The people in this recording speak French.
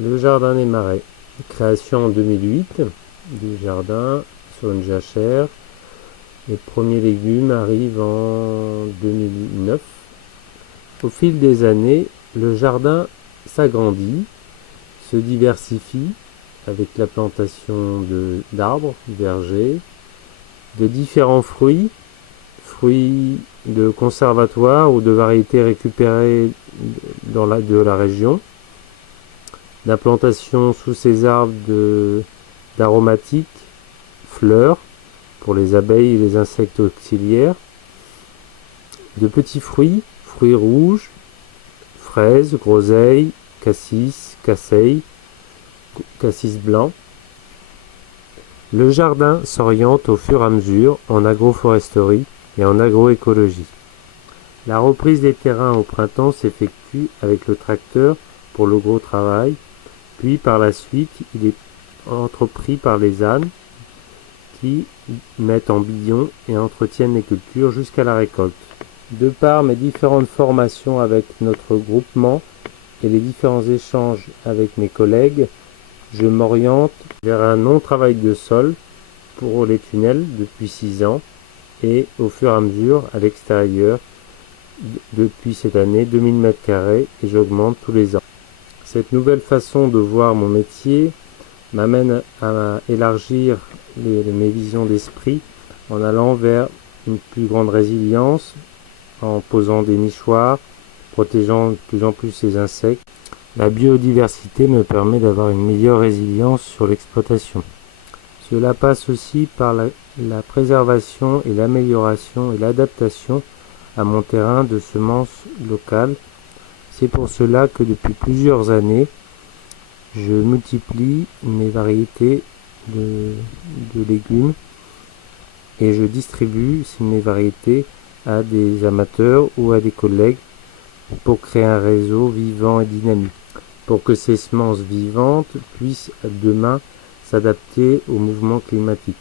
Le jardin des marais. Création en 2008 du jardin sur une jachère. Les premiers légumes arrivent en 2009. Au fil des années, le jardin s'agrandit, se diversifie avec la plantation d'arbres, vergers, de différents fruits de conservatoire ou de variétés récupérées de la région, d'implantation sous ces arbres d'aromatiques, fleurs pour les abeilles et les insectes auxiliaires, de petits fruits rouges, fraises, groseilles, cassis, casseilles, cassis blanc. Le jardin s'oriente au fur et à mesure en agroforesterie et en agroécologie. La reprise des terrains au printemps s'effectue avec le tracteur pour le gros travail, puis par la suite il est entrepris par les ânes qui mettent en billon et entretiennent les cultures jusqu'à la récolte. De par mes différentes formations avec notre groupement et les différents échanges avec mes collègues, je m'oriente vers un non-travail de sol pour les tunnels depuis 6 ans et au fur et à mesure à l'extérieur depuis cette année 2000 m² et j'augmente tous les ans. Cette nouvelle façon de voir mon métier m'amène à élargir mes visions d'esprit en allant vers une plus grande résilience, en posant des nichoirs, protégeant de plus en plus ces insectes. La biodiversité me permet d'avoir une meilleure résilience sur l'exploitation. Cela passe aussi par la préservation et l'amélioration et l'adaptation à mon terrain de semences locales. C'est pour cela que depuis plusieurs années, je multiplie mes variétés de légumes et je distribue mes variétés à des amateurs ou à des collègues pour créer un réseau vivant et dynamique, pour que ces semences vivantes puissent demain s'adapter au mouvement climatique.